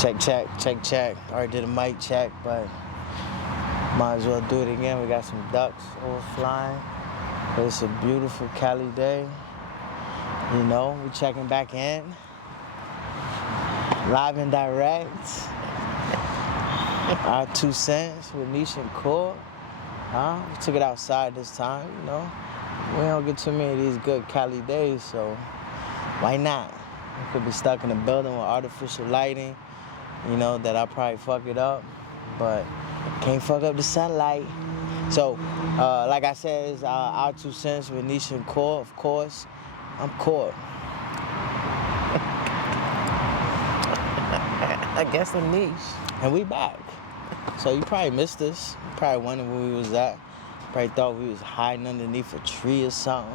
Check. Already did a mic check, but might as well do it again. We got some ducks overflying. But it's a beautiful Cali day. You know, we checking back in. Live and direct. Our 2 cents with Niche and Core. We took it outside this time, you know. We don't get too many of these good Cali days, so why not? We could be stuck in a building with artificial lighting, you know, that I probably fuck it up, but can't fuck up the sunlight. So, like I said, it's our 2 cents with Niche and Core, of course. I'm Core. I guess I'm Niche. And we back. So you probably missed us. You probably wondered where we was at. Probably thought we was hiding underneath a tree or something.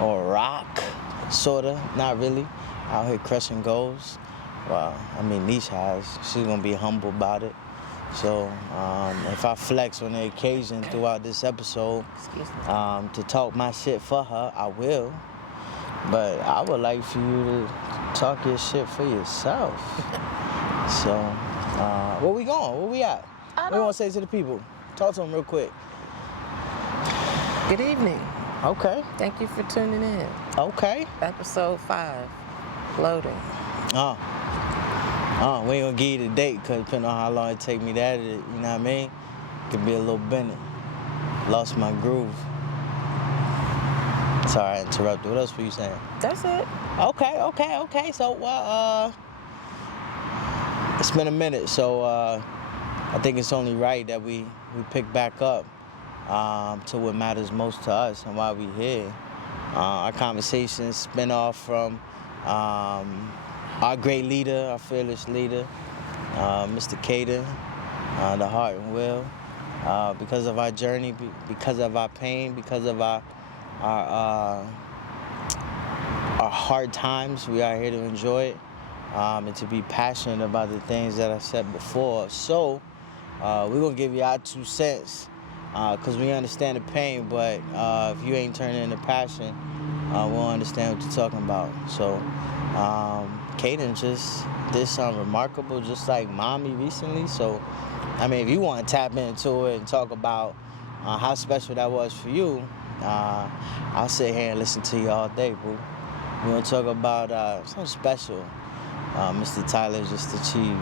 Or a rock, sorta, not really. Out here crushing goals. Well, I mean, Niche has. She's gonna be humble about it. So if I flex on the occasion throughout this episode to talk my shit for her, I will. But I would like for you to talk your shit for yourself. So, where we going? Where we at? What do you want to say to the people? Talk to them real quick. Good evening. Okay. Thank you for tuning in. Okay. Episode 5, loading. We ain't gonna give you the date, because depending on how long it take me to edit it, you know what I mean? It could be a little bending. Lost my groove. Sorry, I interrupted. What else were you saying? That's it. Okay. So, it's been a minute, so I think it's only right that we pick back up to what matters most to us and why we here. Our conversations spin off from our great leader, our fearless leader, Mr. Kaden, the heart and will. Because of our journey, because of our pain, because of our hard times, we are here to enjoy it. And to be passionate about the things that I said before. So, we're going to give you our 2 cents because we understand the pain, but if you ain't turning into passion, we won't understand what you're talking about. So, Kaden just did something remarkable, just like Mommy recently. So, I mean, if you want to tap into it and talk about how special that was for you, I'll sit here and listen to you all day, boo. We're going to talk about something special. Mr. Tyler just achieved.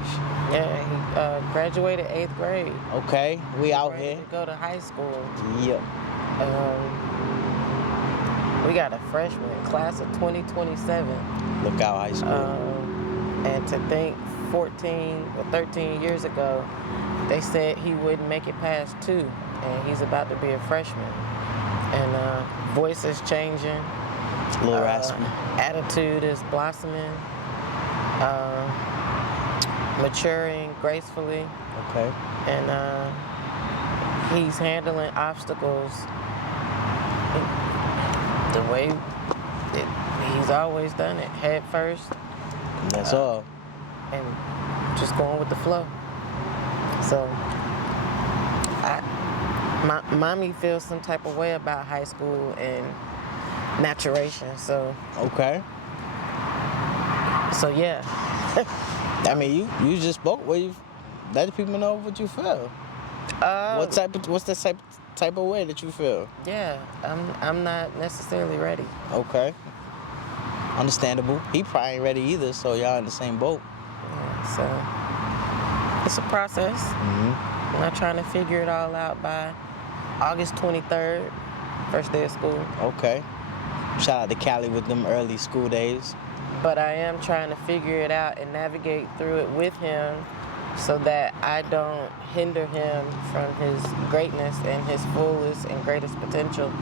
Yeah, he graduated 8th grade. Okay, we out ready here. To go to high school. Yep. We got a freshman class of 2027. Look out, high school. And to think 14 or 13 years ago, they said he wouldn't make it past 2, and he's about to be a freshman. And voice is changing. A little raspy. Attitude is blossoming. Maturing gracefully. Okay. And he's handling obstacles the way he's always done it, head first. That's all. And just going with the flow. So, Mommy feels some type of way about high school and maturation, so. Okay. So, yeah. I mean, you just spoke. Well, you let the people know what you feel. What's the type of way that you feel? Yeah, I'm not necessarily ready. Okay. Understandable. He probably ain't ready either, so y'all in the same boat. Yeah, so it's a process. Mm-hmm. I'm not trying to figure it all out by August 23rd, first day of school. Okay. Shout out to Cali with them early school days. But I am trying to figure it out and navigate through it with him so that I don't hinder him from his greatness and his fullest and greatest potential.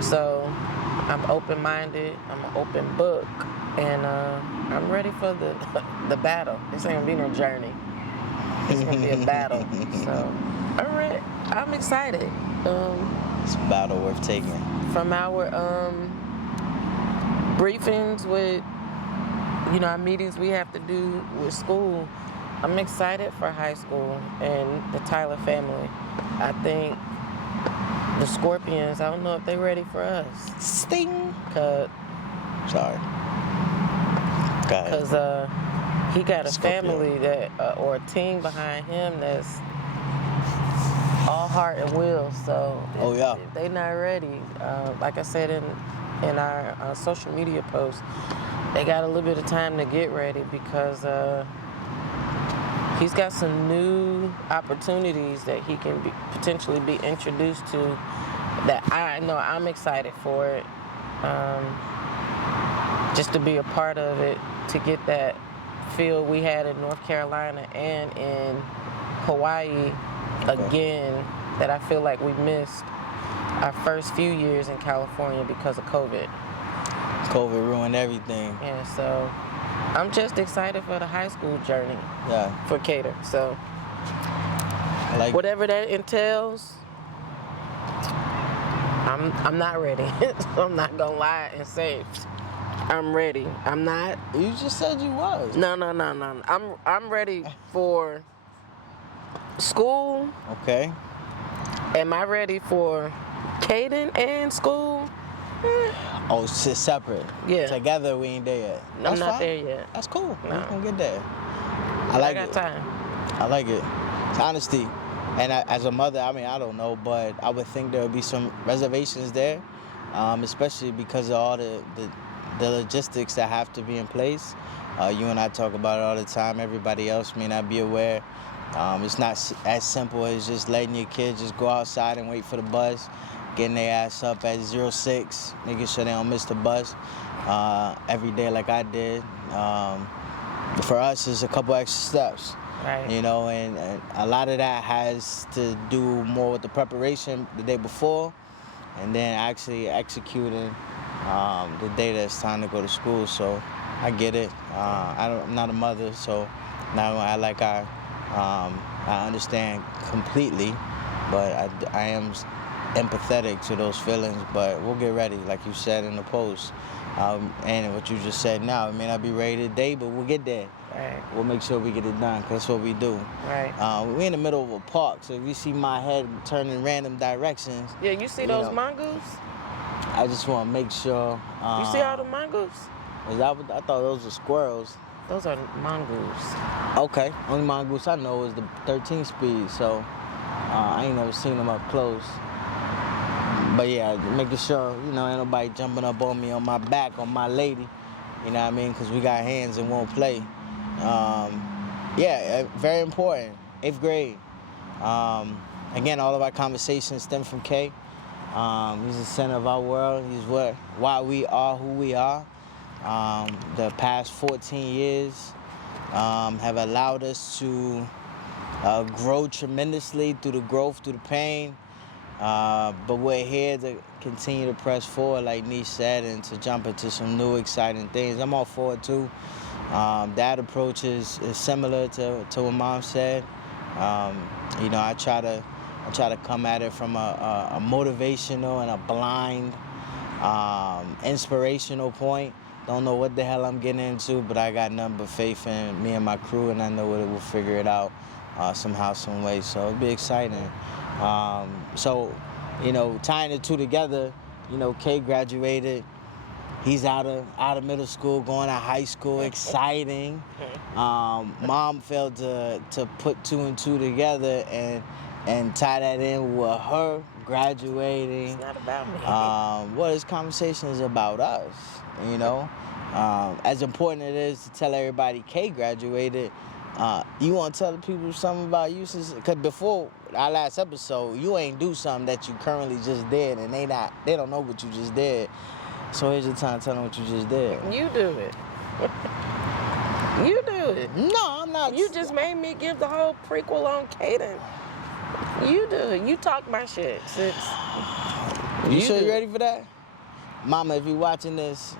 So I'm open-minded, I'm an open book, and I'm ready for the battle. This ain't gonna be no journey. It's gonna be a battle. So I'm ready. I'm excited. It's a battle worth taking. From our briefings with our meetings we have to do with school, I'm excited for high school and the Tyler family. I think the Scorpions, I don't know if they're ready for us. Sting! Sorry. Go ahead. Because he got a Scorpio. family that or a team behind him that's all heart and will. So Oh, yeah. if they not ready, like I said in our social media post, they got a little bit of time to get ready because he's got some new opportunities that he can potentially be introduced to that I know I'm excited for it. Just to be a part of it, to get that feel we had in North Carolina and in Hawaii again, that I feel like we missed our first few years in California because of COVID. COVID ruined everything. Yeah, so I'm just excited for the high school journey Yeah. for Cater. So Like, whatever that entails, I'm not ready. I'm not gonna lie and say I'm ready. I'm not. you just said you was. No. I'm ready for school. Okay. Am I ready for Caden and school? Oh, it's just separate. Yeah. Together, we ain't there yet. I'm That's not fine. there yet. That's cool. No. We're gonna get there. I I like got it. time. I like it. It's honesty. And as a mother, I mean, I don't know, but I would think there would be some reservations there, especially because of all the logistics that have to be in place. You and I talk about it all the time. Everybody else may not be aware. It's not as simple as just letting your kids just go outside and wait for the bus, getting their ass up at 06, making sure they don't miss the bus every day like I did. For us, it's a couple extra steps. Right. You know, and a lot of that has to do more with the preparation the day before and then actually executing the day that it's time to go to school. So I get it. I'm not a mother, so now I understand completely, but I am empathetic to those feelings. But we'll get ready, like you said in the post. And what you just said now, it may not be ready today, but we'll get there. Right. We'll make sure we get it done, 'cause that's what we do. Right. We're in the middle of a park, so if you see my head turning random directions, Yeah, you see You those know. mongoose? I just want to make sure. You see all the mongoose? Is that what, I thought those were squirrels. Those are mongoose. Okay, only mongoose I know is the 13 speed, so I ain't never seen them up close. But yeah, making sure, you know, ain't nobody jumping up on me on my back, on my lady, you know what I mean? 'Cause we got hands and won't play. Very important. 8th grade. Again, all of our conversations stem from K. He's the center of our world. He's why we are who we are. The past 14 years have allowed us to grow tremendously through the growth, through the pain. But we're here to continue to press forward, like Niche said, and to jump into some new, exciting things. I'm all for it too. That approach is similar to what Mom said. You know, I try to come at it from a motivational and a blind, inspirational point. Don't know what the hell I'm getting into, but I got nothing but faith in me and my crew, and I know we'll figure it out somehow, some way. So it'll be exciting. So, you know, tying the two together, you know, Kay graduated. He's out of middle school, going to high school. Exciting. Mom failed to put 2 and 2 together and tie that in with her graduating. It's not about me. Well, this conversation is about us, you know. As important it is to tell everybody Kay graduated, you want to tell the people something about you? Because before our last episode, you ain't do something that you currently just did, and they don't know what you just did. So here's your time to tell them what you just did. You do it. You do it. No, I'm not. You just made me give the whole prequel on Caden. You do it. You talk my shit. You sure do you it. ready for that? Mama, if you're watching this,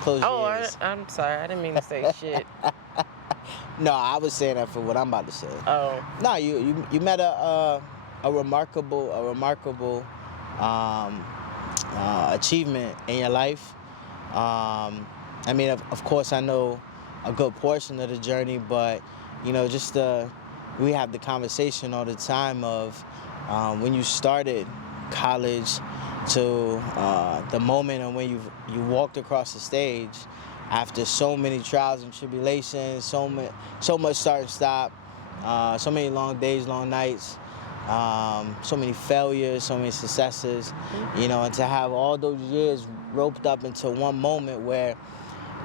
close your ears. I'm sorry. I didn't mean to say shit. No, I was saying that for what I'm about to say. Oh. No, you met a remarkable achievement in your life. I mean, of course, I know a good portion of the journey, but you know, just we have the conversation all the time of when you started college to the moment of when you walked across the stage. after so many trials and tribulations, so much start and stop, so many long days, long nights, so many failures, so many successes, you know, and to have all those years roped up into one moment where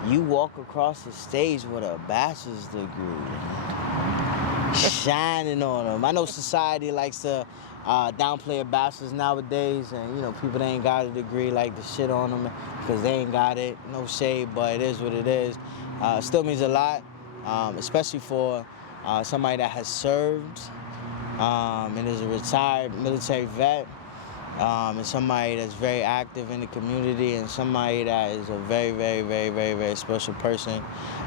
you walk across the stage with a bachelor's degree, shining on them. I know society likes to downplay a bachelor's nowadays, and you know, people that ain't got a degree like to shit on them because they ain't got it. No shade, but it is what it is. Still means a lot, especially for somebody that has served and is a retired military vet, and somebody that's very active in the community, and somebody that is a very, very, very, very, very special person.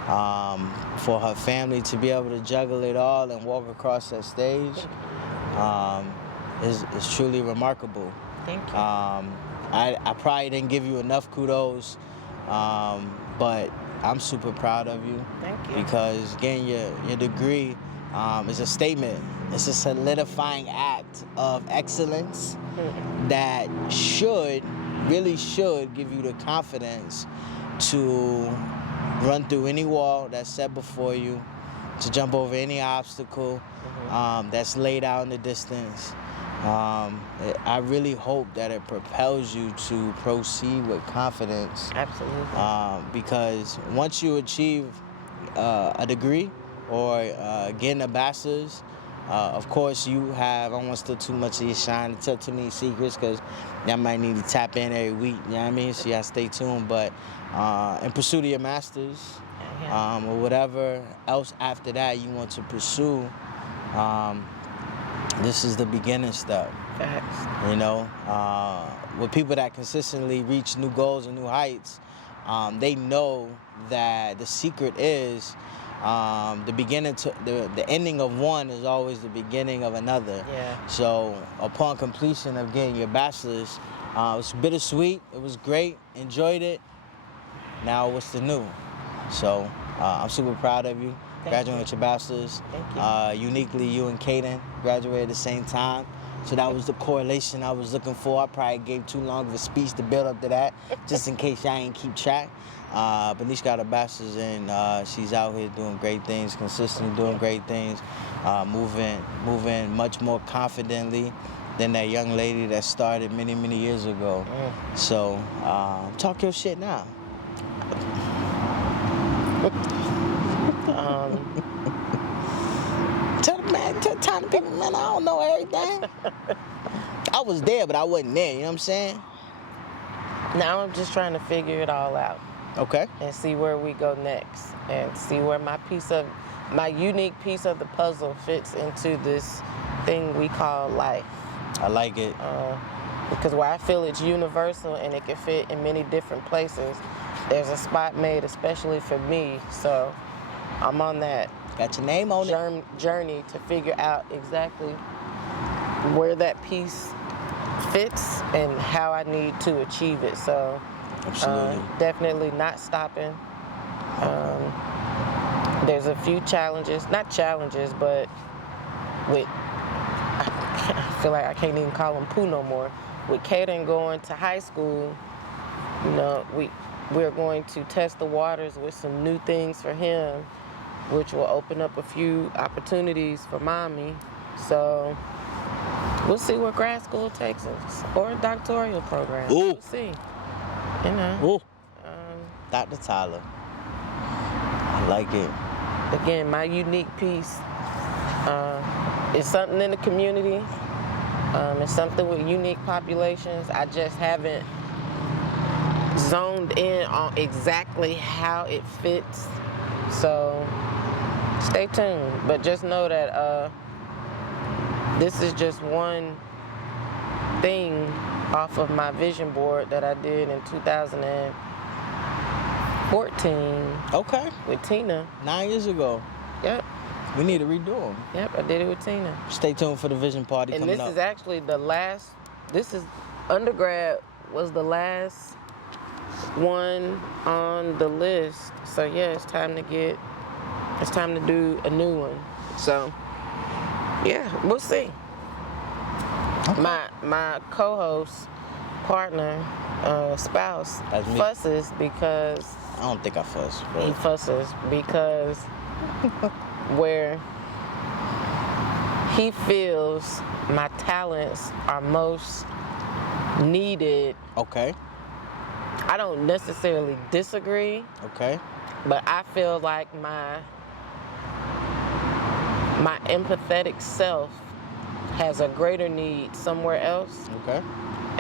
For her family to be able to juggle it all and walk across that stage is truly remarkable. Thank you. I probably didn't give you enough kudos, but I'm super proud of you. Thank you. Because getting your degree is a statement. It's a solidifying act of excellence that really should give you the confidence to run through any wall that's set before you, to jump over any obstacle that's laid out in the distance. I really hope that it propels you to proceed with confidence. Absolutely. Because once you achieve a degree or getting a bachelor's, of course you have, I don't want to steal too much of your shine and tell too many secrets because y'all might need to tap in every week, you know what I mean? So y'all stay tuned. But in pursuit of your master's, or whatever else after that you want to pursue, this is the beginning step. Facts. You know, with people that consistently reach new goals and new heights, they know that the secret is the beginning to the ending of one is always the beginning of another. Yeah. So upon completion of getting your bachelor's, it was bittersweet. It was great. Enjoyed it. Now what's the new? So I'm super proud of you. Graduating with your bachelor's. Thank you. Uniquely, you and Kaden graduated at the same time. So that was the correlation I was looking for. I probably gave too long of a speech to build up to that, just in case y'all ain't keep track. But Niche got a bachelor's and she's out here doing great things, consistently doing great things, moving much more confidently than that young lady that started many, many years ago. So talk your shit now. Tell the people, man, I don't know everything. I was there, but I wasn't there, you know what I'm saying? Now I'm just trying to figure it all out. Okay. And see where we go next, and see where my unique piece of the puzzle fits into this thing we call life. I like it. Because where I feel it's universal and it can fit in many different places, there's a spot made especially for me. So I'm on that Got your name on it. journey to figure out exactly where that piece fits and how I need to achieve it. So Absolutely. definitely not stopping. There's a few challenges, not challenges, but I feel like I can't even call them Pooh no more. With Kaden going to high school, you know, we're going to test the waters with some new things for him, which will open up a few opportunities for mommy. So we'll see where grad school takes us, or a doctoral program. Ooh. We'll see. You know. Ooh. Dr. Tyler. I like it. Again, my unique piece is something in the community. It's something with unique populations. I just haven't zoned in on exactly how it fits. So stay tuned. But just know that this is just one thing off of my vision board that I did in 2014. Okay. With Tina. 9 years ago. Yep. We need to redo them. Yep, I did it with Tina. Stay tuned for the vision party And coming this up. is actually undergrad was the last one on the list. So yeah, it's time to do a new one. So yeah, we'll see. Okay. My co-host, partner, spouse That's me. fusses because I don't think I fuss. But... He fusses because where he feels my talents are most needed. Okay. I don't necessarily disagree. Okay. But I feel like my empathetic self has a greater need somewhere else. Okay.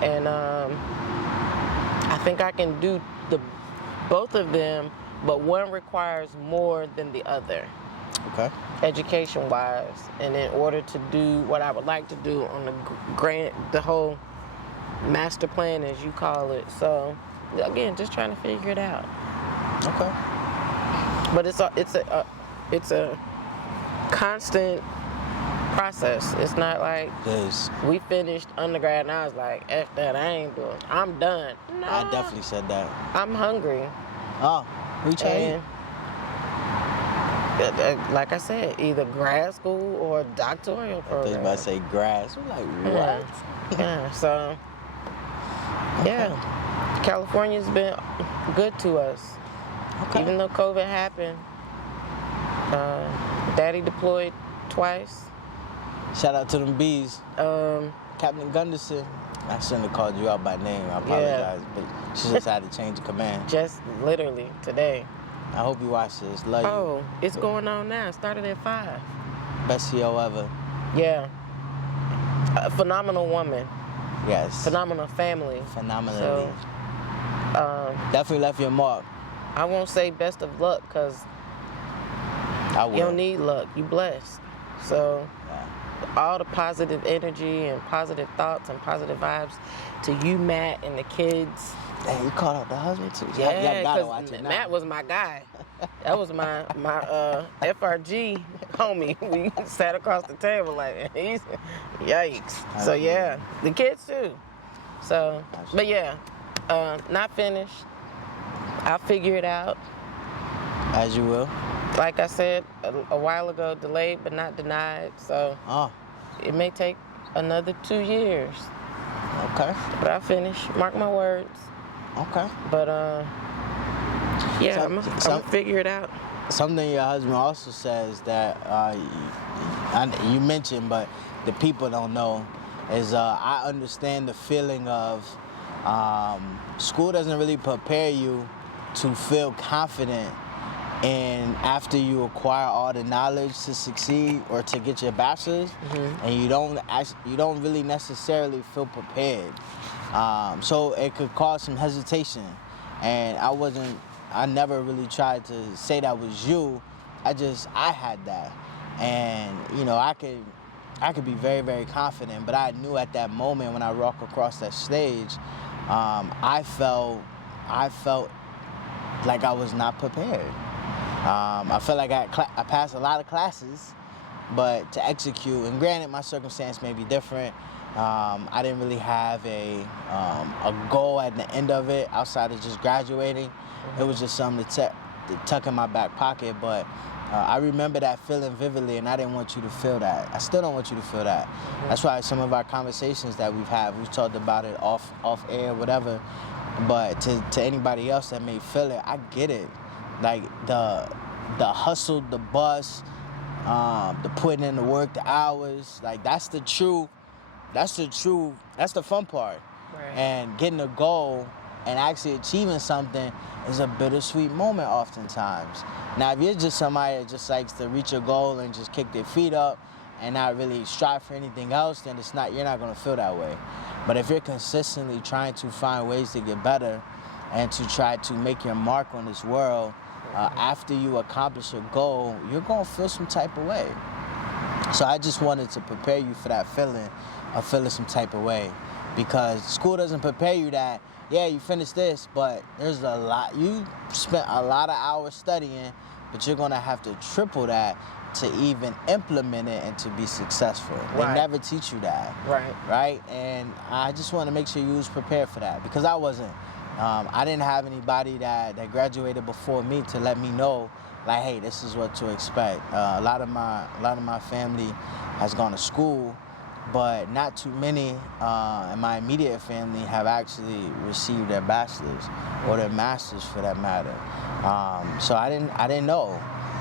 And I think I can do both of them, but one requires more than the other. Okay. Education-wise, and in order to do what I would like to do on the whole master plan, as you call it. So, again, just trying to figure it out. Okay. But it's a constant process. It's not like we finished undergrad and I was like, F that, I ain't doing it. I'm done. No. I definitely said that. I'm hungry. Oh, we trying like I said, either grad school or doctoral program. I was about to say grass. I'm like, what? Yeah, so, yeah. California's been good to us. Okay. Even though COVID happened, Daddy deployed twice. Shout out to them bees. Captain Gunderson. I shouldn't have called you out by name. I apologize, but she just had to change the command. Just literally today. I hope you watch this. Love you. Oh, it's going on now. It started at 5. Best CEO ever. Yeah. A phenomenal woman. Yes. Phenomenal family. Phenomenally. So, definitely left your mark. I won't say best of luck because I will. you don't need luck. You blessed. So all the positive energy and positive thoughts and positive vibes to you, Matt, and the kids. Hey, you called out the husband too? Yeah, y'all gotta watch it now. Matt was my guy. That was my FRG homie. We sat across the table like, yikes. So yeah, the kids too. So, but yeah, not finished. I'll figure it out. As you will. Like I said a while ago, delayed but not denied. So it may take another 2 years. Okay. But I'll finish. Mark my words. Okay. But yeah, I'm gonna figure it out. Something your husband also says that you mentioned, but the people don't know, is I understand the feeling of school doesn't really prepare you to feel confident, and after you acquire all the knowledge to succeed or to get your bachelor's, and you don't really necessarily feel prepared. So it could cause some hesitation, and I never really tried to say that was you. I had that, and you know, I could be very, very confident, but I knew at that moment when I walked across that stage, I felt like I was not prepared. I felt like I passed a lot of classes, but to execute, and granted my circumstance may be different, I didn't really have a goal at the end of it outside of just graduating. It was just something to tuck in my back pocket, but I remember that feeling vividly, and I didn't want you to feel that. I still don't want you to feel that. That's why some of our conversations that we've talked about it off air, whatever, but to anybody else that may feel it, I get it. Like the hustle, the bust, the putting in the work, the hours, like that's the fun part. Right. And getting a goal and actually achieving something is a bittersweet moment oftentimes. Now, if you're just somebody that just likes to reach a goal and just kick their feet up and not really strive for anything else, then you're not gonna feel that way. But if you're consistently trying to find ways to get better and to try to make your mark on this world, after you accomplish a goal, you're gonna feel some type of way. So I just wanted to prepare you for that feeling of feeling some type of way, because school doesn't prepare you that, yeah, you finished this, but there's a lot, you spent a lot of hours studying, but you're gonna have to triple that to even implement it and to be successful. Right. They never teach you that. Right? And I just want to make sure you was prepared for that, because I wasn't. I didn't have anybody that graduated before me to let me know, like, hey, this is what to expect. A lot of my family has gone to school, but not too many in my immediate family have actually received their bachelor's or their master's for that matter. So I didn't know.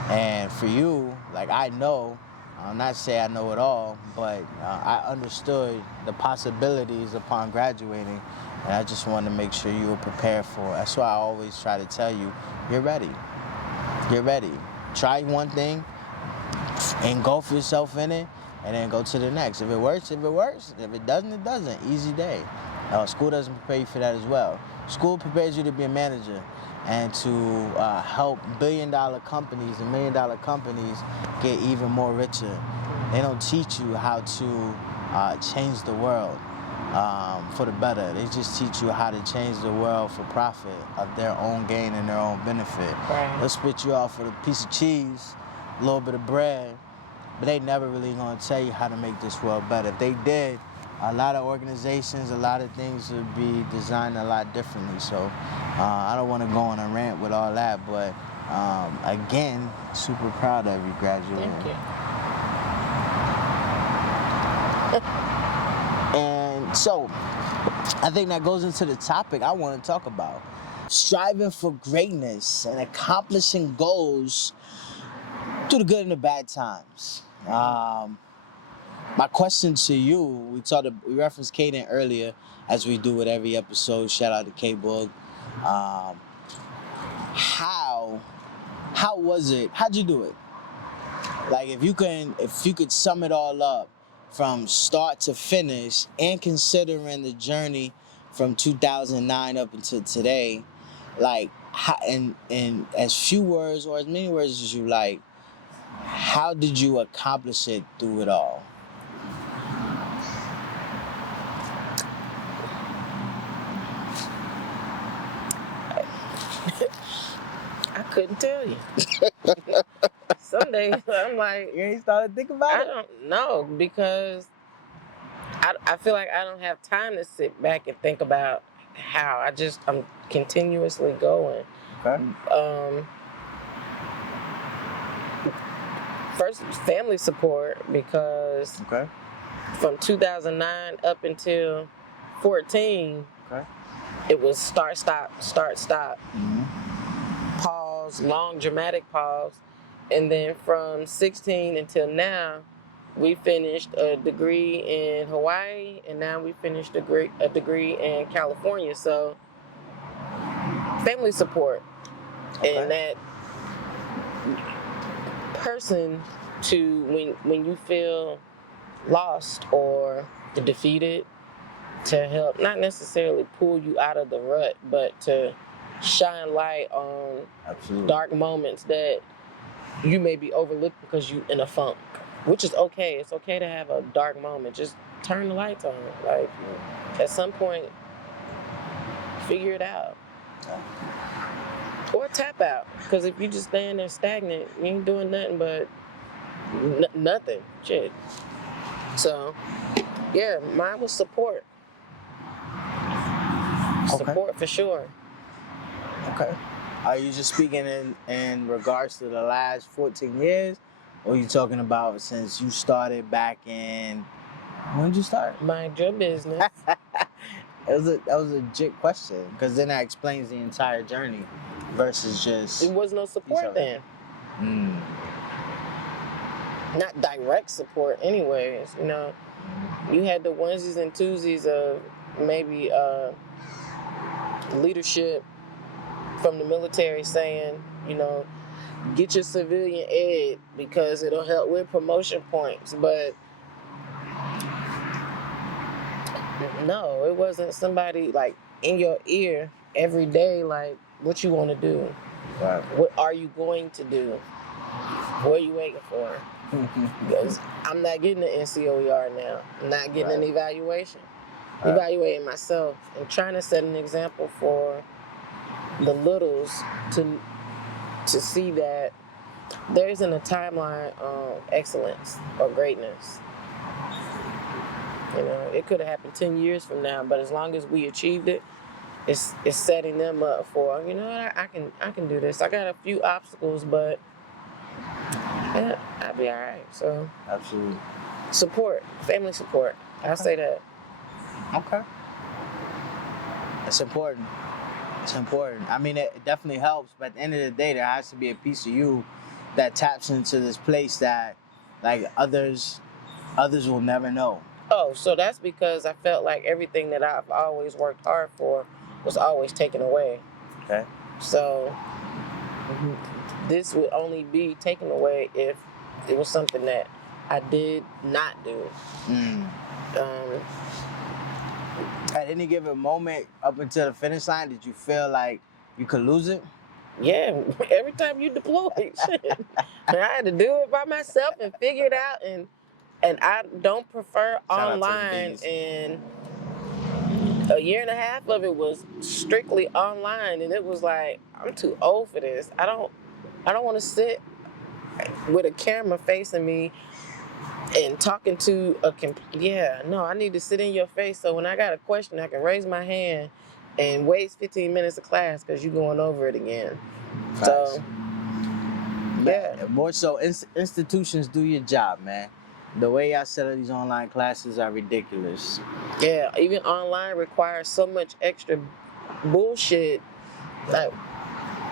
And for you, like I know, I'm not saying I know it all, but I understood the possibilities upon graduating, and I just wanted to make sure you were prepared for it. That's why I always try to tell you, you're ready. You're ready. Try one thing, engulf yourself in it, and then go to the next. If it works, it works. If it doesn't, it doesn't. Easy day. School doesn't prepare you for that as well. School prepares you to be a manager and to help billion-dollar companies and million-dollar companies get even more richer. They don't teach you how to change the world for the better. They just teach you how to change the world for profit of their own gain and their own benefit. Right. They'll spit you off with a piece of cheese, a little bit of bread, but they never really gonna tell you how to make this world better. If they did, a lot of organizations, a lot of things would be designed a lot differently. So I don't want to go on a rant with all that, but again, super proud of you graduating. Thank you. And so I think that goes into the topic I want to talk about. Striving for greatness and accomplishing goals through the good and the bad times. My question to you, we referenced Kaden earlier, as we do with every episode. Shout out to K-Boog. How was it? How'd you do it? Like if you could sum it all up from start to finish, and considering the journey from 2009 up until today, like in as few words or as many words as you like, how did you accomplish it through it all? I couldn't tell you. Some days I'm like, You ain't started to think about I it? don't know, because I feel like I don't have time to sit back and think about how. I'm continuously going. Okay. First, family support, because Okay. from 2009 up until 14, Okay. it was start, stop, Mm-hmm. pause, long dramatic pause. And then from 16 until now, we finished a degree in Hawaii, and now we finished a degree in California. So family support. Okay. And that person to when you feel lost or defeated, to help not necessarily pull you out of the rut, but to shine light on Absolutely. dark moments that you may be overlooked because you in a funk, which is okay. It's okay to have a dark moment. Just turn the lights on. Like at some point, figure it out. Or tap out, because if you just stand there stagnant, you ain't doing nothing but nothing. Shit. So, yeah, mine was support. Okay. Support for sure. Okay. Are you just speaking in regards to the last 14 years? Or are you talking about since you started back in... When did you start? Mind your business. That was a legit question, because then that explains the entire journey versus just... There was no support then. Not direct support anyways, you know. You had the onesies and twosies of maybe leadership from the military saying, you know, get your civilian ed because it'll help with promotion points. But no, it wasn't somebody like in your ear every day, like, what you want to do? Right. What are you going to do? What are you waiting for? Because I'm not getting an NCOER now. I'm not getting an evaluation. Right. Evaluating myself and trying to set an example for the littles to see that there isn't a timeline of excellence or greatness. You know, it could have happened 10 years from now, but as long as we achieved it, it's setting them up for, you know what, I can do this. I got a few obstacles, but yeah, I'll be all right. So Absolutely. support, family support. I say that. Okay. It's important. It's important. I mean, it definitely helps, but at the end of the day, there has to be a piece of you that taps into this place that, like, others will never know. Oh, so that's because I felt like everything that I've always worked hard for was always taken away. Okay. So this would only be taken away if it was something that I did not do. Mm. Um, At any given moment up until the finish line, did you feel like you could lose it? yeah, every time you deploy, shit, I had to do it by myself and figure it out. And I don't prefer Shout out to the online. bees. And a year and a half of it was strictly online, and it was like, I'm too old for this. I don't want to sit with a camera facing me and talking to I need to sit in your face, so when I got a question I can raise my hand and waste 15 minutes of class because you're going over it again. Facts. So yeah, More so, institutions do your job, man. The way y'all set up these online classes are ridiculous. yeah, even online requires so much extra bullshit. Like,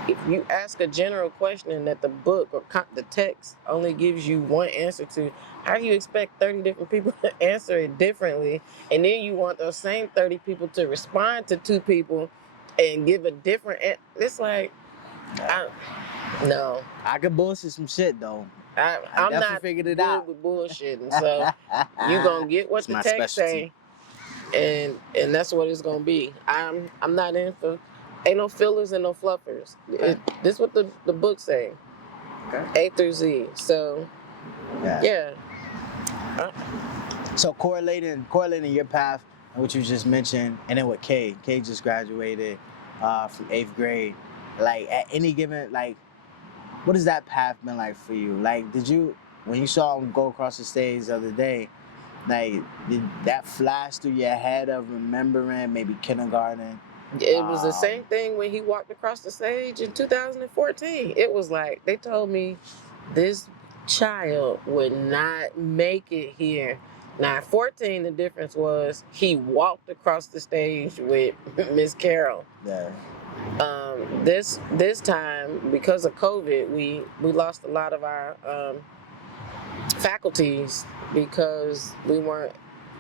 if you ask a general question that the book or the text only gives you one answer to, how do you expect 30 different people to answer it differently? And then you want those same 30 people to respond to 2 people and give a different it's like, no. I could bullshit some shit though. I'm definitely not figured it good out. with bullshitting. So you gonna get what It's the my text specialty. say, and that's what it's gonna be. I'm not in for, ain't no fillers and no fluffers. Okay. This what the book say, Okay. A through Z. So yeah. So correlating your path and what you just mentioned, and then with Kay just graduated from 8th grade. Like at any given, like, what has that path been like for you? Like, did you, when you saw him go across the stage the other day, like, did that flash through your head of remembering maybe kindergarten? It was the same thing when he walked across the stage in 2014. It was like, they told me this child would not make it here. Now, at 14, the difference was he walked across the stage with Miss Carol. Yeah. This time, because of COVID, we lost a lot of our faculties because we weren't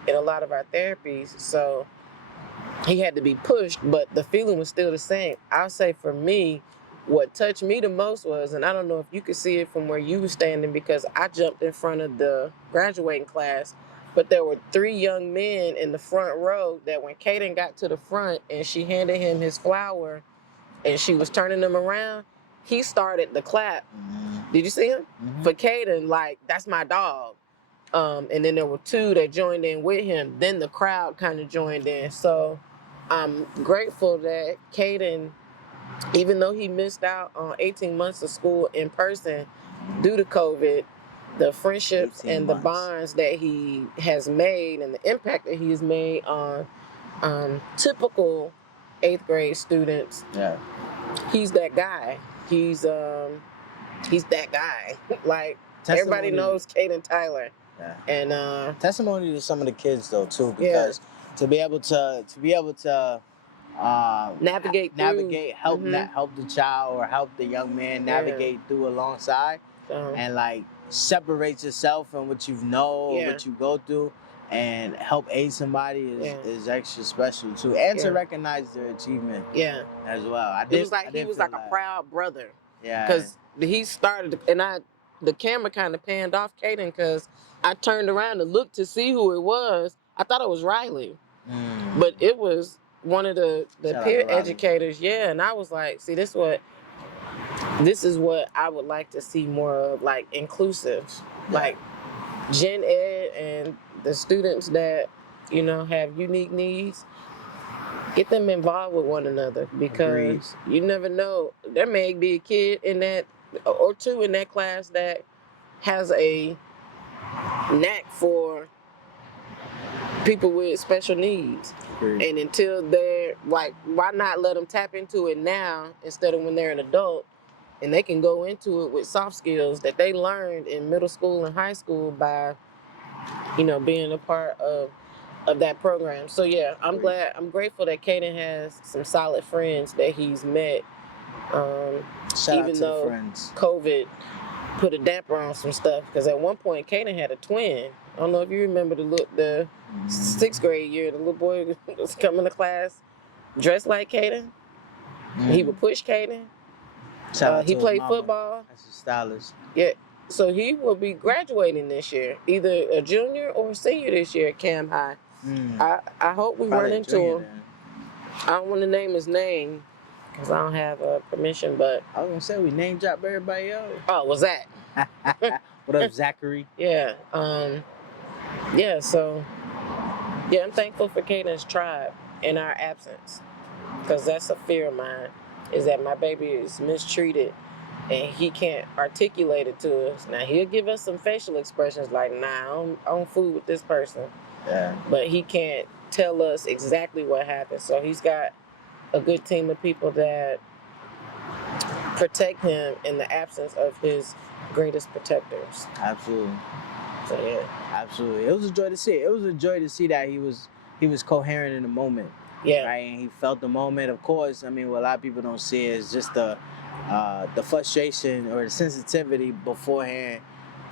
in a lot of our therapies. So he had to be pushed, but the feeling was still the same. I'll say for me, what touched me the most was, and I don't know if you could see it from where you were standing because I jumped in front of the graduating class, but there were 3 young men in the front row that when Kaden got to the front and she handed him his flower and she was turning them around, he started the clap. Mm-hmm. Did you see him? Mm-hmm. For Kaden, like, that's my dog. And then there were 2 that joined in with him. Then the crowd kind of joined in. So I'm grateful that Kaden, even though he missed out on 18 months of school in person due to COVID, the friendships and the bonds that he has made and the impact that he has made on typical 8th grade students, Yeah. he's that guy. He's that guy. Like, everybody knows Kaden Tyler. Yeah. And testimony to some of the kids though too, because to be able to navigate, help help the child or help the young man navigate through alongside, and like separate yourself from what you know, what you go through, and help aid somebody is extra special too, and to recognize their achievement as well. He was like a proud brother. Yeah, because he started, and the camera kind of panned off Kaden because I turned around to look to see who it was. I thought it was Riley, but it was one of the peer educators. Yeah, and I was like, see, this is what I would like to see more of, like inclusive, like gen ed and the students that have unique needs. Get them involved with one another because you never know. There may be a kid in that or 2 in that class that has a knack for people with special needs. And until they're like, why not let them tap into it now instead of when they're an adult, and they can go into it with soft skills that they learned in middle school and high school by being a part of of that program. So yeah, I'm grateful that Caden has some solid friends that he's met. Um, Shout out even to the though friends. COVID put a damper on some stuff, because at one point Caden had a twin. I don't know if you remember the 6th grade year, the little boy was coming to class dressed like Caden. He would push Caden. Shout out He to his played mama. football. That's his stylist. Yeah. So he will be graduating this year, either a junior or a senior this year at Cam High. I hope we Probably run a into junior him. then. I don't want to name his name because I don't have permission, but I was gonna say we name drop everybody else. oh, was that? What up, Zachary? Yeah. Yeah. So yeah, I'm thankful for Caden's tribe in our absence, because that's a fear of mine, is that my baby is mistreated and he can't articulate it to us. Now he'll give us some facial expressions like, nah, I don't fool with this person. Yeah. But he can't tell us exactly what happened. So he's got a good team of people that protect him in the absence of his greatest protectors. Absolutely. So yeah. Absolutely. It was a joy to see. It was a joy to see that he was coherent in the moment. Yeah. Right, and he felt the moment. Of course, I mean, what a lot of people don't see is just the frustration or the sensitivity beforehand.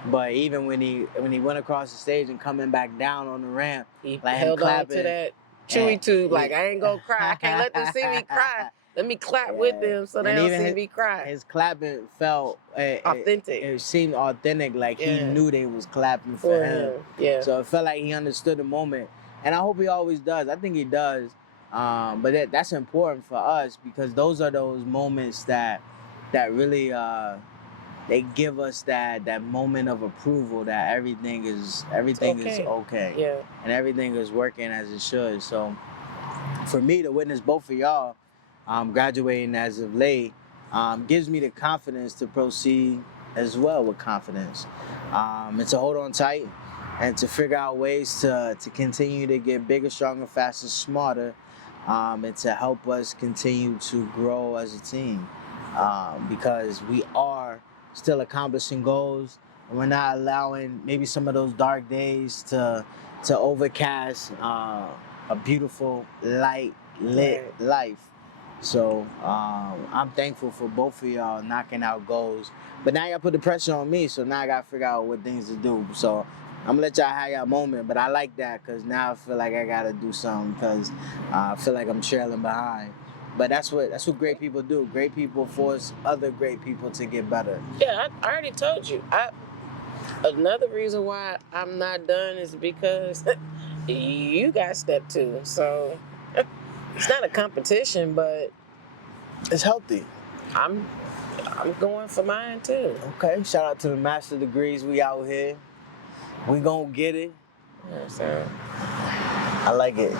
But even when he went across the stage and coming back down on the ramp, He like held him on clapping, to that chewy tube, like, I ain't gonna cry. I can't let them see me cry. Let me clap with them so they And don't even see me cry. his clapping felt Authentic. It seemed authentic, like he Yeah. knew they was clapping for him. Yeah. So it felt like he understood the moment, and I hope he always does. I think he does. But that's important for us, because those are those moments that really they give us that moment of approval that everything is okay, Yeah. and everything is working as it should. So for me to witness both of y'all graduating as of late gives me the confidence to proceed as well with confidence, and to hold on tight and to figure out ways to continue to get bigger, stronger, faster, smarter, and to help us continue to grow as a team, because we are still accomplishing goals, and we're not allowing maybe some of those dark days to overcast a beautiful, light, lit life. So I'm thankful for both of y'all knocking out goals. But now y'all put the pressure on me, so now I gotta figure out what things to do. So I'm gonna let y'all have y'all moment, but I like that, because now I feel like I gotta do something, because I feel like I'm trailing behind. But that's what great people do. Great people force other great people to get better. Yeah, I already told you. Another reason why I'm not done is because you got step 2. So it's not a competition, but It's healthy. I'm going for mine too. Okay, shout out to the master degrees. We out here. We gonna get it. Yeah, so I like it.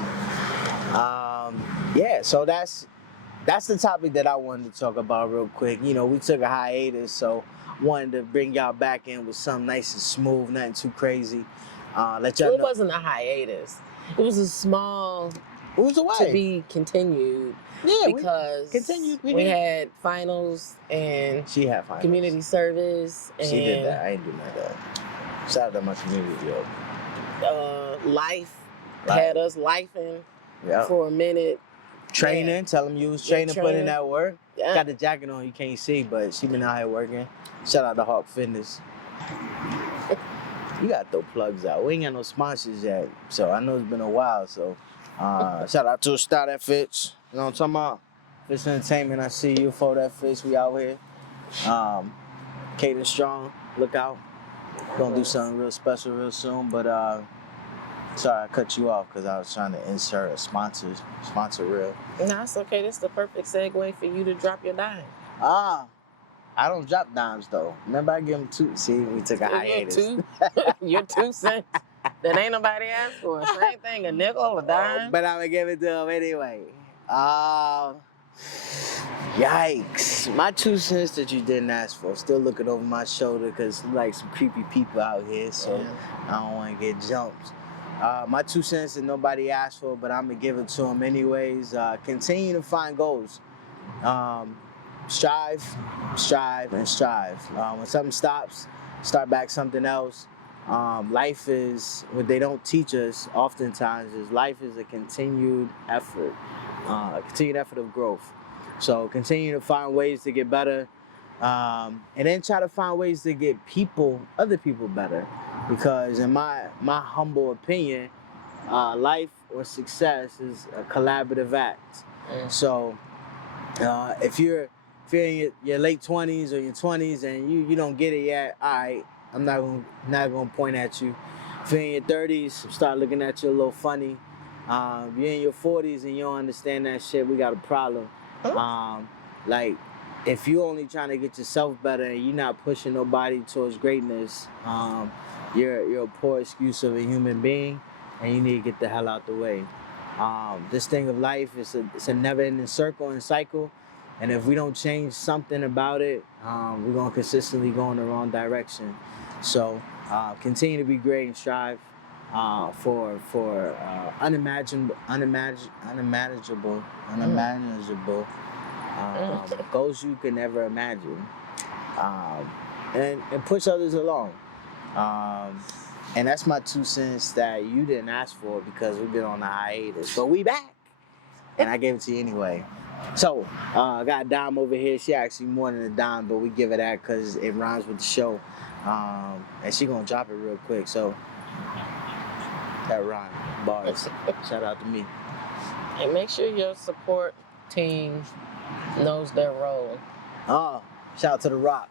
Yeah, so that's the topic that I wanted to talk about real quick. You know, we took a hiatus, so wanted to bring y'all back in with something nice and smooth, nothing too crazy. Let y'all it know. wasn't a hiatus. It was a small It was a way to be continued. Yeah, because continued. We had finals and She had finals. community service and She did that. I ain't do none of that. Shout out to my community, yo. Life had us lifing Yeah. for a minute. Training. Yeah. Tell them you was training, putting training. in that work. Yeah. Got the jacket on, you can't see, but she been out here working. Shout out to Hawk Fitness. You gotta throw plugs out. We ain't got no sponsors yet, so I know it's been a while. So shout out to a Style That Fits. You know what I'm talking about? Fits Entertainment. I see you for that fits. We out here. Caden Strong. Look out. Gonna do something real special real soon. But sorry I cut you off because I was trying to insert a sponsor reel. No, it's okay. This is the perfect segue for you to drop your dime. I don't drop dimes though. Remember I give them 2. See, we took a hiatus. Your 2 cents that ain't nobody asked for. Same thing, a nickel, a dime. But I'm gonna give it to them anyway. Yikes. My 2 cents that you didn't ask for. Still looking over my shoulder because like some creepy people out here, so I don't want to get jumped. My 2 cents that nobody asked for, but I'm gonna give it to them anyways. Continue to find goals. Strive, and strive. When something stops, start back something else. Life is what they don't teach us oftentimes is life is a continued effort, a continued effort of growth. So continue to find ways to get better, and then try to find ways to get other people better. Because in my humble opinion, life or success is a collaborative act. So if you're in your late 20s or your 20s and you don't get it yet, all right, I'm not gonna point at you. If you're in your 30s, start looking at you a little funny. If you're in your 40s and you don't understand that shit, we got a problem. Like, if you're only trying to get yourself better and you're not pushing nobody towards greatness, you're a poor excuse of a human being, and you need to get the hell out the way. This thing of life is a never-ending circle and cycle, and if we don't change something about it, we're gonna consistently go in the wrong direction. So continue to be great and strive for unmanageable goals you could never imagine, and push others along. And that's my 2 cents that you didn't ask for because we've been on a hiatus, but we back, and I gave it to you anyway. So I got a dime over here. She actually more than a dime, but we give her that because it rhymes with the show, and she gonna drop it real quick. So that rhyme bars. Shout out to me. And make sure your support team knows their role. Shout out to The Rock.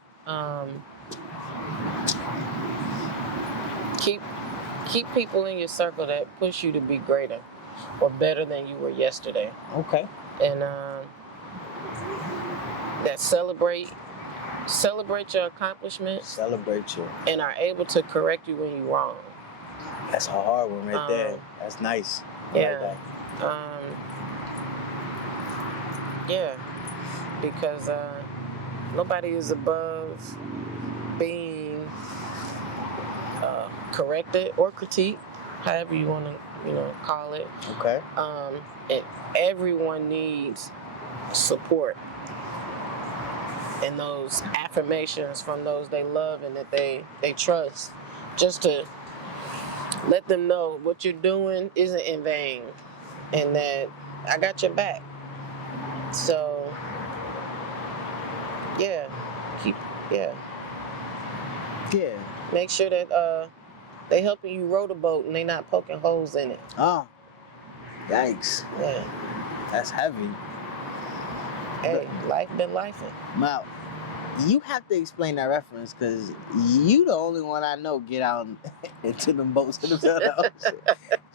Keep people in your circle that push you to be greater or better than you were yesterday. Okay. And that celebrate your accomplishments. Celebrate you. And are able to correct you when you're wrong. That's a hard one right there. That's nice. Yeah. Yeah. Because nobody is above being corrected or critiqued, however you want to, call it. Okay. And everyone needs support and those affirmations from those they love and that they trust, just to let them know what you're doing isn't in vain and that I got your back. So yeah. Make sure that they helping you row the boat and they not poking holes in it. Oh, yikes. Yeah. That's heavy. Hey, life been lifing. Now, you have to explain that reference because you the only one I know get out into them boats in the middle of the ocean.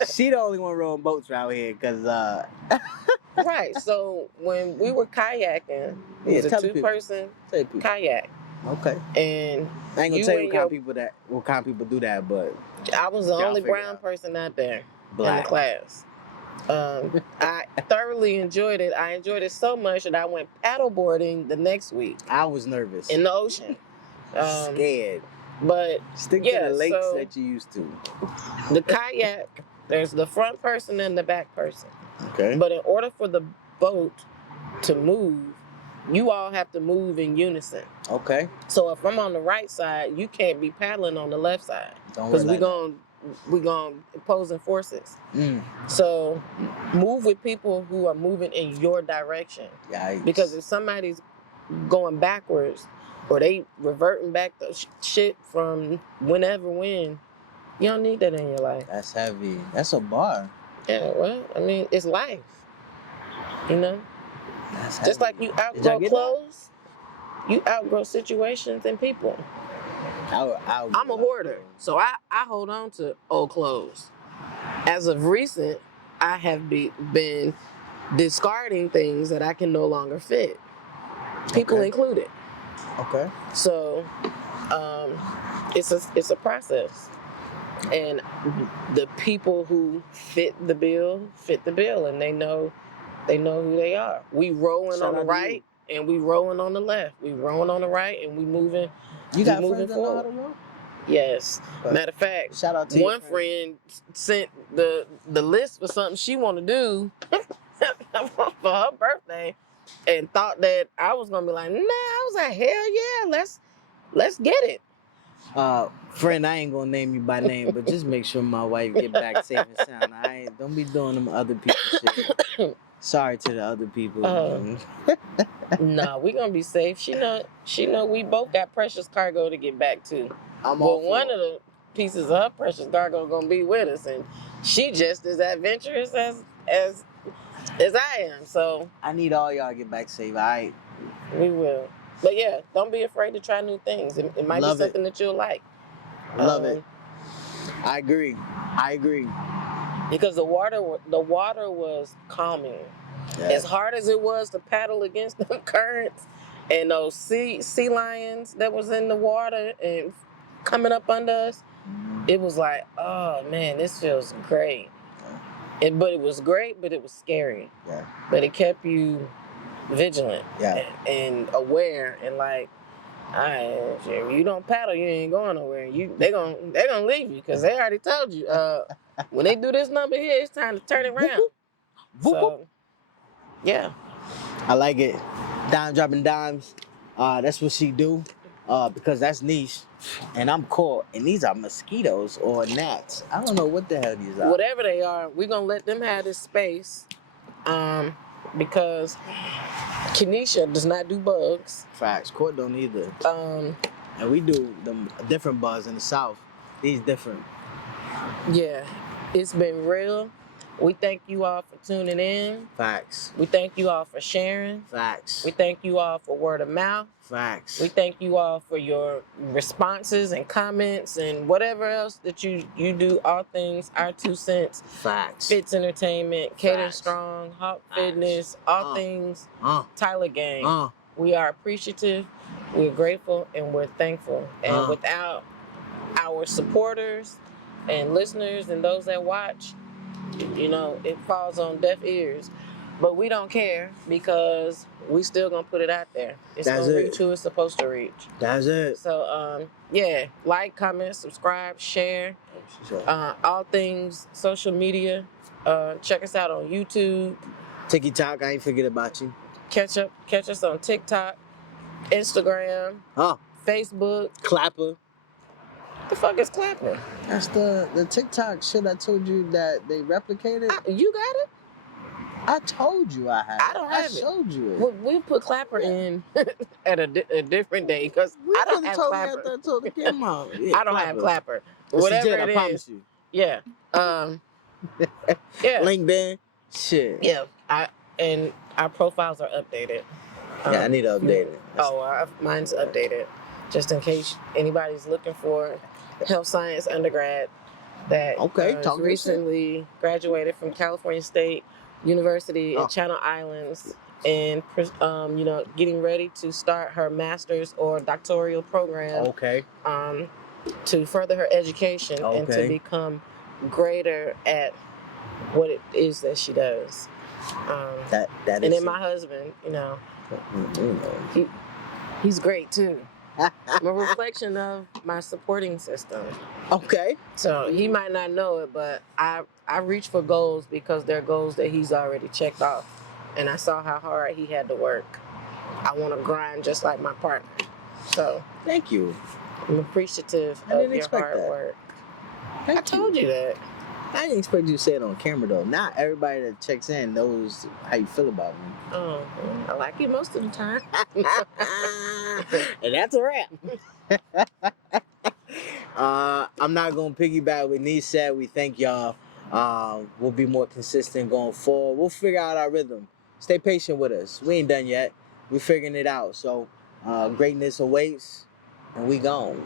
She the only one rowing boats around here because Right. So when we were kayaking, it was a 2-person kayak. Okay. And I ain't gonna tell you what kind of people do that, but I was the only brown person out there in the class. I thoroughly enjoyed it. I enjoyed it so much that I went paddleboarding the next week. I was nervous. In the ocean. Scared. But stick to the lakes that you used to. The kayak, there's the front person and the back person. Okay. But in order for the boat to move, you all have to move in unison. Okay. So if I'm on the right side, you can't be paddling on the left side because we're gonna opposing forces. So move with people who are moving in your direction. Yikes. Because if somebody's going backwards or they reverting back the shit from when, you don't need that in your life. That's heavy. That's a bar. Yeah, well, I mean, it's life. That's just heavy. like you outgrow clothes, you outgrow situations and people. I'm a hoarder, so I hold on to old clothes. As of recent, I have been discarding things that I can no longer fit, people included. Okay. So it's a process, and the people who fit the bill, and they know who they are. We rolling on the right and we rolling on the left. We rolling on the right and we moving. You got moving forward. Yes. Okay. Matter of fact, shout out to one friend sent the list for something she want to do for her birthday, and thought that I was gonna be like, nah. I was like, hell yeah, let's get it. Friend, I ain't gonna name you by name, but just make sure my wife get back safe and sound. Don't be doing them other people shit. Sorry to the other people. Nah, we gonna be safe. She know we both got precious cargo to get back to. I'm all Well, one for of the pieces of her precious cargo gonna be with us, and she just as adventurous as I am. So I need all y'all to get back safe. All right. we will. But yeah, don't be afraid to try new things. It might Love be something that you'll like. Love it. I agree. Because the water was calming. Yeah. As hard as it was to paddle against the currents and those sea lions that was in the water and coming up under us, it was like, oh man, this feels great. But it was great, but it was scary. Yeah. But it kept you vigilant. Yeah. And aware and like, if you don't paddle, you ain't going nowhere. They gonna leave you because they already told you. When they do this number here, it's time to turn it around. So, yeah. I like it. Dime dropping dimes. That's what she do. Because that's niche. And I'm caught. And these are mosquitoes or gnats. I don't know what the hell these are. Whatever they are, we're gonna let them have this space. Because Kenesha does not do bugs. Facts. Court don't either. And we do them different bugs in the South. These different. Yeah. It's been real. We thank you all for tuning in. Facts. We thank you all for sharing. Facts. We thank you all for word of mouth. Facts. We thank you all for your responses and comments and whatever else that you do. All things, our 2 cents. Facts. Fitz Entertainment, Cater Facts. Strong, Hawk Facts. Fitness, all things Tyler Gang. Uh. We are appreciative, we're grateful, and we're thankful. And without our supporters and listeners and those that watch, it falls on deaf ears. But we don't care because we still gonna put it out there. It's That's gonna it. reach who it's supposed to reach. That's it. So yeah, like, comment, subscribe, share. All things social media. Check us out on YouTube. TikTok, I ain't forget about you. Catch us on TikTok, Instagram, Facebook. Clapper. The fuck is Clapper? That's the TikTok shit I told you that they replicated. You got it? I told you I had it. I don't have it. I showed you it. We put Clapper in at a different day because I don't have Clapper. I told the camera. Yeah, I don't have Clapper. But Whatever she did, it I promise you. Yeah. Yeah. LinkedIn. Shit. Yeah. And our profiles are updated. Yeah, I need to update it. Mine's updated. Just in case anybody's looking for health science undergrad that recently graduated from California State University in Channel Islands and getting ready to start her master's or doctoral program to further her education and to become greater at what it is that she does. That and is then my husband, he's great too. I'm a reflection of my supporting system. Okay. So he might not know it, but I reach for goals because they're goals that he's already checked off. And I saw how hard he had to work. I want to grind just like my partner. So thank you. I'm appreciative of your hard work. I told you that. I didn't expect you to say it on camera though. Not everybody that checks in knows how you feel about me. Oh, I like you most of the time. And that's a wrap. I'm not gonna piggyback what Nee said. We thank y'all. We'll be more consistent going forward. We'll figure out our rhythm. Stay patient with us. We ain't done yet. We're figuring it out. So greatness awaits, and we gone.